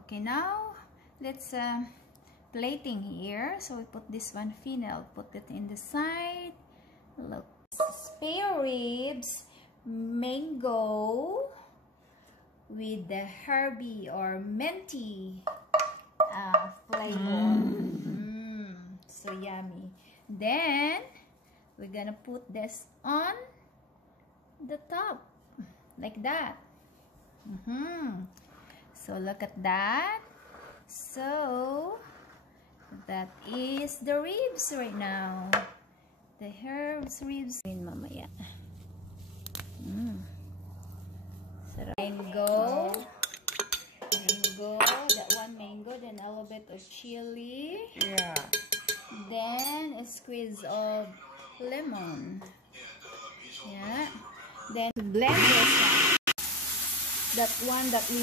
Okay, now let's plating here. So we put this one fennel, put it in the side. Look, spare ribs, mango with the herby or minty flavor. So yummy. Then we're gonna put this on the top like that. So look at that. So that is the ribs right now. The herbs ribs in mamaya. Mango, that one mango, then a little bit of chili. Yeah. Then a squeeze of lemon. Yeah. Then blend this one. That one that we